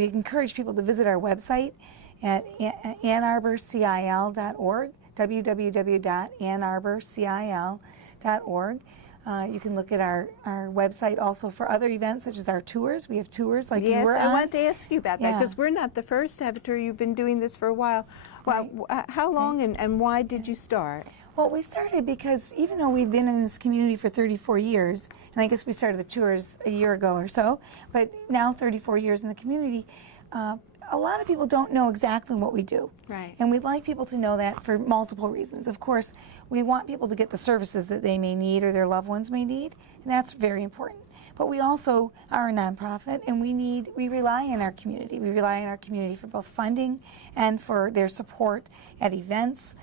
we encourage people to visit our website at annarborcil.org, www.annarborcil.org. You can look at our website also for other events such as our tours. We have tours like you were on. Yes, I wanted to ask you about that because we're not the first to have a tour. You've been doing this for a while. Well, how long and why did you start? Well, we started because even though we've been in this community for 34 years, and I guess we started the tours a year ago or so, but now 34 years in the community, a lot of people don't know exactly what we do. Right. And we'd like people to know that for multiple reasons. Of course, we want people to get the services that they may need or their loved ones may need, and that's very important. But we also are a nonprofit, and we rely on our community. We rely on our community for both funding and for their support at events,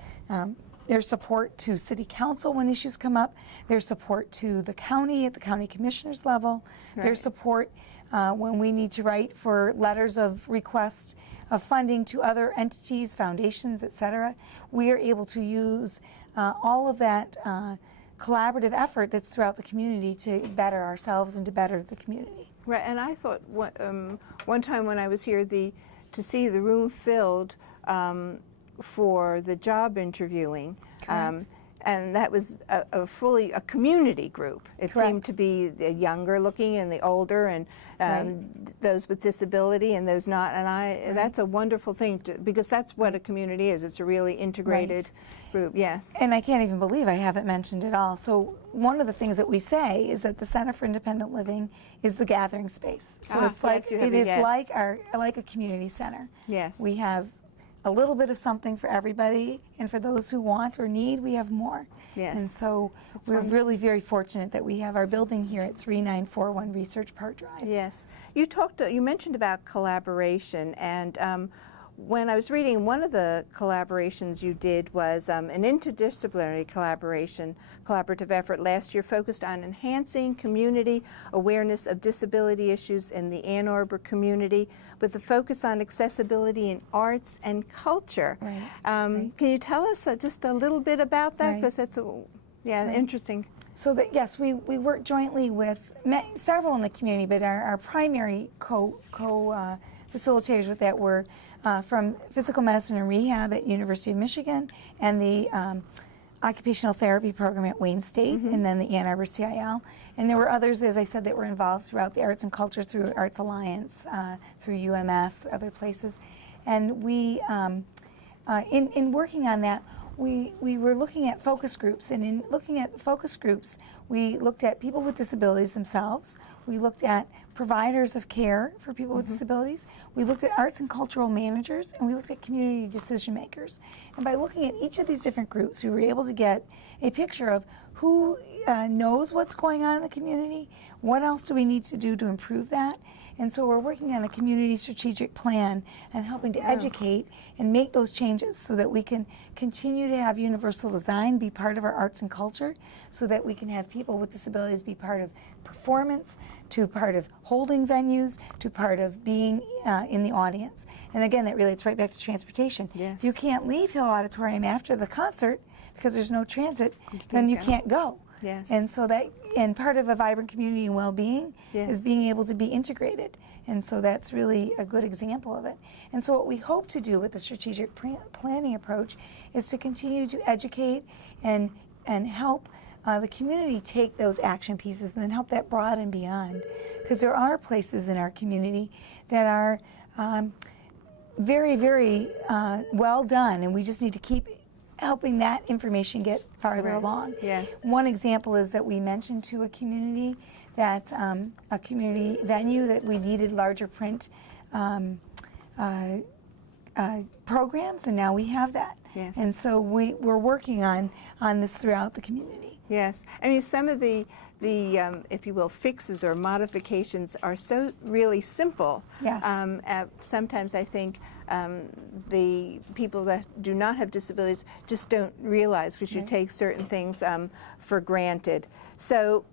their support to City Council when issues come up, their support to the county at the county commissioner's level, their support when we need to write for letters of request of funding to other entities, foundations, etc. We are able to use all of that collaborative effort that's throughout the community to better ourselves and to better the community. Right, and I thought one time when I was here, to see the room filled for the job interviewing, and that was fully a community group. It seemed to be the younger looking and the older, and those with disability and those not. And that's a wonderful thing because that's what a community is. It's a really integrated group. Yes. And I can't even believe I haven't mentioned it all. So one of the things that we say is that the Center for Independent Living is the gathering space. So it's like it is like a community center. Yes. We have a little bit of something for everybody, and for those who want or need, we have more. Yes. And so we're really very fortunate that we have our building here at 3941 Research Park Drive. Yes. You mentioned about collaboration, and when I was reading, one of the collaborations you did was an interdisciplinary collaborative effort last year focused on enhancing community awareness of disability issues in the Ann Arbor community with a focus on accessibility in arts and culture. Right. Can you tell us just a little bit about that? Because that's interesting. So that, yes, we work jointly with several in the community, but our primary facilitators with that were from physical medicine and rehab at University of Michigan and the occupational therapy program at Wayne State, and then the Ann Arbor CIL. And there were others, as I said, that were involved throughout the arts and culture through Arts Alliance, through UMS, other places. And we, in working on that, we were looking at focus groups, and in looking at focus groups, we looked at people with disabilities themselves. We looked at providers of care for people with disabilities. We looked at arts and cultural managers, and we looked at community decision makers. And by looking at each of these different groups, we were able to get a picture of who knows what's going on in the community, what else do we need to do to improve that. And so we're working on a community strategic plan and helping to educate and make those changes so that we can continue to have universal design be part of our arts and culture, so that we can have people with disabilities be part of performance, to part of holding venues, to part of being in the audience. And again, that relates right back to transportation. Yes. If you can't leave Hill Auditorium after the concert because there's no transit, then you can't go. Yes. And so and part of a vibrant community and well-being is being able to be integrated. And so that's really a good example of it. And so what we hope to do with the strategic planning approach is to continue to educate and help the community take those action pieces and then help that broaden beyond. Because there are places in our community that are very, very well done, and we just need to keep helping that information get farther along. Yes. One example is that we mentioned to a community that a community venue that we needed larger print programs, and now we have that. Yes. And so we're working on this throughout the community. Yes. I mean, some of the if you will, fixes or modifications are so really simple. Yes. Sometimes I think the people that do not have disabilities just don't realize, because you take certain things for granted. So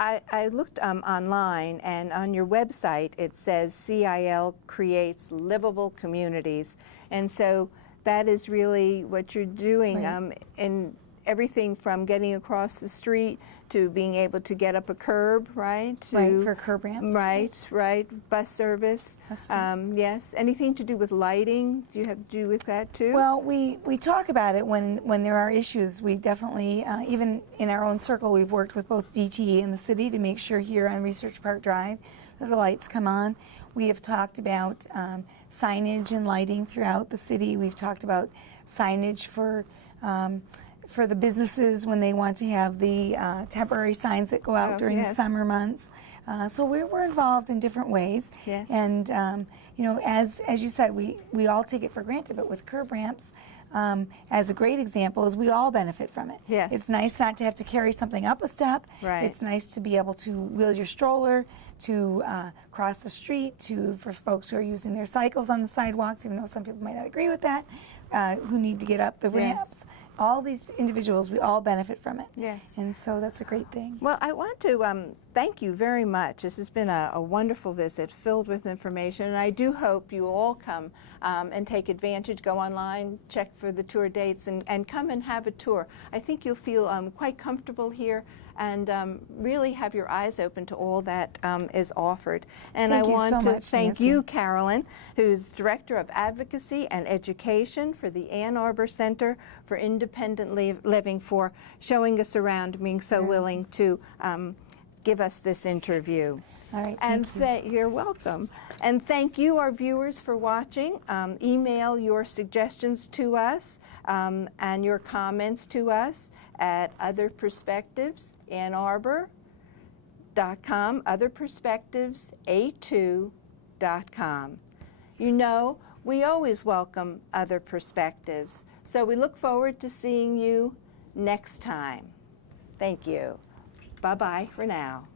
I looked online, and on your website it says CIL creates livable communities, and so that is really what you're doing. everything from getting across the street to being able to get up a curb, right? Right, for curb ramps. Right. Bus service. That's right. Yes. Anything to do with lighting? Do you have to do with that too? Well, we talk about it when there are issues. We definitely, even in our own circle, we've worked with both DTE and the city to make sure here on Research Park Drive that the lights come on. We have talked about signage and lighting throughout the city. We've talked about signage for the businesses when they want to have the temporary signs that go out during the summer months. So we're involved in different ways. Yes. And you know, as you said, we all take it for granted, but with curb ramps, as a great example, is we all benefit from it. Yes. It's nice not to have to carry something up a step. Right. It's nice to be able to wheel your stroller, to cross the street, for folks who are using their cycles on the sidewalks, even though some people might not agree with that, who need to get up the ramps. All these individuals, we all benefit from it. Yes. And so that's a great thing. Well, I want to thank you very much. This has been a wonderful visit filled with information, and I do hope you all come and take advantage, go online, check for the tour dates, and come and have a tour. I think you'll feel quite comfortable here and really have your eyes open to all that is offered. And I want to thank you, Carolyn, who's Director of Advocacy and Education for the Ann Arbor Center for Independent Living, for showing us around and being so willing to give us this interview. All right, and thank you. You're welcome. And thank you, our viewers, for watching. Email your suggestions to us and your comments to us at otherperspectivesannarbor.com, otherperspectivesa2.com. You know, we always welcome other perspectives, so we look forward to seeing you next time. Thank you. Bye-bye for now.